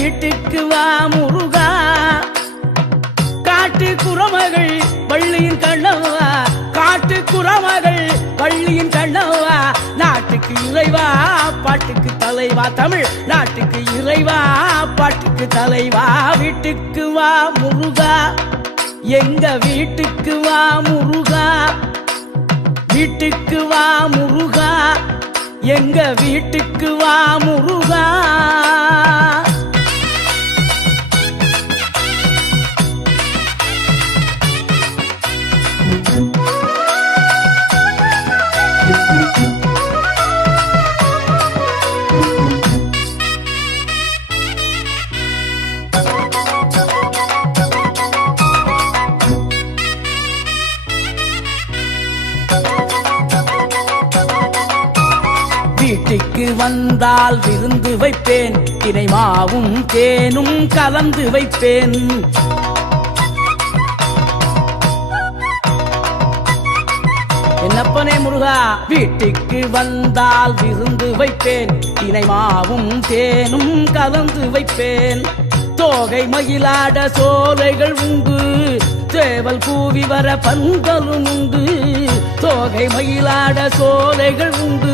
வீட்டுக்கு வா முருகா காட்டு குரமகள் வள்ளியின் கண்ணவா காட்டு குரமகள் வள்ளியின் கண்ணவா நாட்டுக்கு இறைவா பாட்டுக்கு தலைவா தமிழ் நாட்டுக்கு இறைவா பாட்டுக்கு தலைவா வீட்டுக்கு வா முருகா எங்க வீட்டுக்கு வா முருகா வீட்டுக்கு வா முருகா எங்க வீட்டுக்கு வா முருகா வீட்டுக்கு வந்தால் விருந்து வைப்பேன் தினை மாவும் தேனும் கலந்து வைப்பேன் என்னப்பனே முருகா வீட்டுக்கு வந்தால் விருந்து வைப்பேன் தினை மாவும் தேனும் கலந்து வைப்பேன் தோகை மயிலாட சோலைகள் உண்டு தேவல் கூவி வர பந்தலும் உண்டு தோகை மயிலாட சோலைகள் உண்டு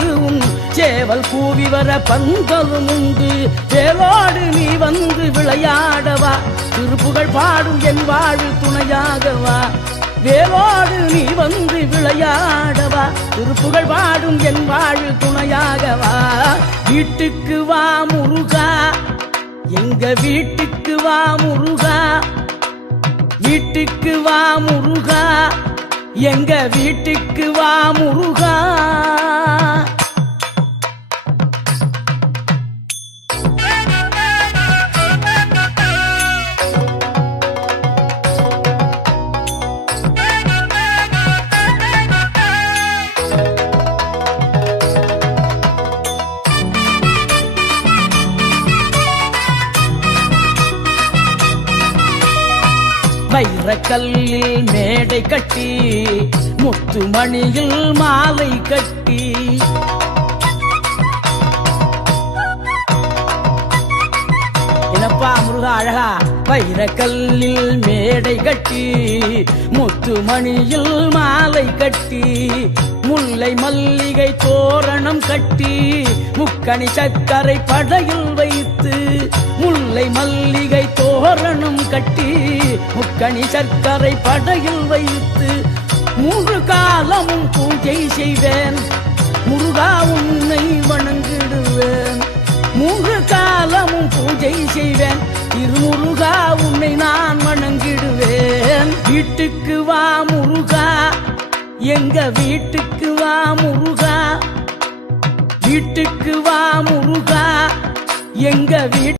சேவல் கூவி வர பந்தலும் உண்டு வேலோடு நீ வந்து விளையாடவா திருப்புகழ் பாடும் என் வாழ் துணையாகவா வேலோடு நீ வந்து விளையாடவா திருப்புகழ் பாடும் என் வாழ் துணையாகவா வீட்டுக்கு வா முருகா எங்க வீட்டுக்கு வா முருகா வீட்டுக்கு வா முருகா எங்க வீட்டுக்கு வா முருகா வைரக்கல்லில் மேடை கட்டி முத்துமணியில் மாலை கட்டி என்னப்பா முருகா அழகா வைரக்கல்லில் மேடை கட்டி முத்துமணியில் மாலை கட்டி முல்லை மல்லிகை தோரணம் கட்டி முக்கணி சக்கரை படையில் வைத்து முல்லை மல்லிகை தோரணம் கட்டி முக்கணி சர்க்கரை படையில் வைத்து மூன்று காலமும் பூஜை செய்வேன் முருகா உன்னை வணங்கிடுவேன் மூன்று காலமும் பூஜை செய்வேன் திருமுருகா உன்னை நான் வணங்கிடுவேன் வீட்டுக்கு வா முருகா எங்க வீட்டுக்கு வா முருகா வீட்டுக்கு வா முருகா எங்க வீட்டு